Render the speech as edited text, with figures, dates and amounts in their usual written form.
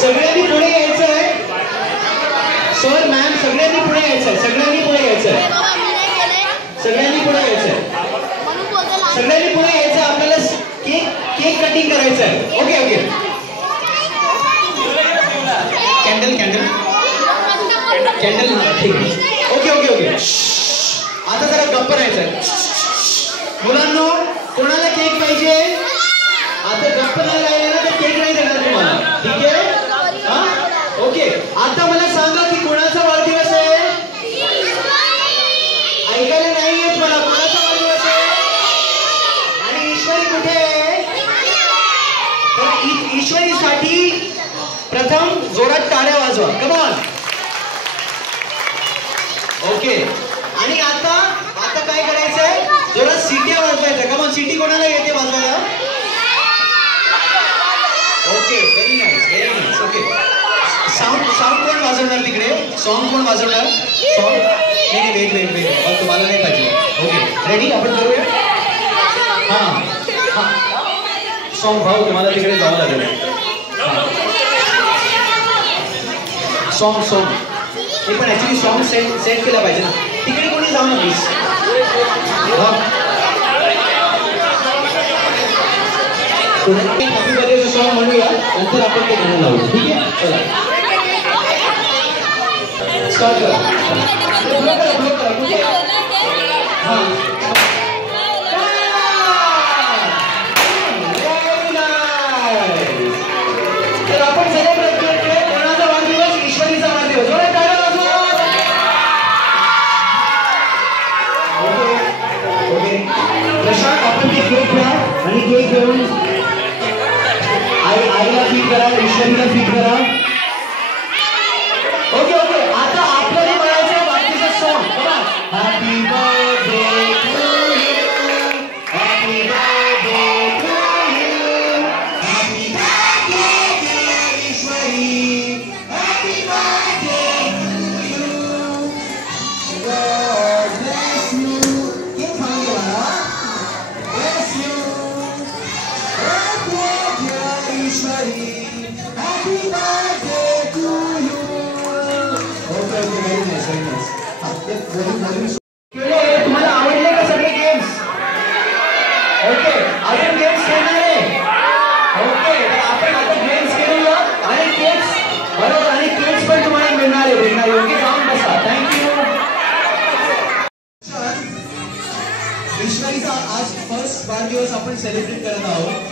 सगळ्यांनी पुढे यायचं आहे. सर मॅम सगळ्यांनी पुढे यायचं आहे. सगळ्यांनी पुढे यायचं आहे. सगळ्यांनी पुढे यायचं आहे. सगळ्यांनी पुढे यायचं. आपल्याला केक कटिंग करायचं आहे. Okay okay. Candle candle candle ठीक आहे. Okay okay okay. आता जरा गप्प राहायचं. मुलांनो कोणाला केक पाहिजे? आता गप्प नाही राहिले ना तर केक नाही देणार तुम्हाला. ठीक आहे हा ओके. आता मला सांगा की कोणाचा वाढदिवस आहे? ऐकायला नाही येत मला. कोणाचा वाढदिवस आहे? आणि ईश्वरी कुठे आहे? तर ईश्वरीसाठी प्रथम जोरात टाळ्या वाजवा. Come on. ओके. आणि आता काय करायचंय? जोरात सिट्या वाजवायच्या. Come on. सिटी कोणाला येते वाजवायला? Okay very nice very nice. Okay. Sound कोण वाजवणार तिकडे? सॉन्ग कोण वाजवणार? सॉन्ग नाही वेट वेट वेट मग तुम्हाला नाही पाहिजे. ओके रेडी आपण करूया. हां हां सॉन्ग भाऊ तुम्हाला तिकडे जावं लागेल. सॉन्ग हे पण ॲक्च्युली सॉन्ग सेट केला पाहिजे ना. तिकडे कोणी जाऊ ना प्लीज. हॅपी बर्थडेचं सॉन्ग म्हणूया नंतर आपण ते गाणं लावू. ठीक आहे चला स्टार्ट करा. हां तर आपण सेलिब्रेट करतोय कोणाचा वाढदिवस? ईश्वरीचा वाढदिवस. ओके प्रशांत आपण ते केक घ्या आणि केक घेऊन आईला फीड करा. ईश्वरीला फीड करा. Okay okay. आता आपल्याला म्हणायचं बाकीचं सॉन्ग. बघा happy birthday to you happy birthday to you happy birthday dear Ishwari happy birthday to you God bless you. Cake खाऊन घ्या. Bless you Ishwari happy birthday to you. Okay okay very nice very nice. तुम्हाला आवडले का सगळे games? Okay अजून games खेळणार आहे? Okay आपण आता गेम्स खेळूया आणि केक्स बरोबर आणि केक्स पण तुम्हाला मिळणार आहे. ओके जाऊन बसा. थँक्यू. ईश्वरीचा आज फर्स्ट वाढदिवस आपण सेलिब्रेट करत आहोत.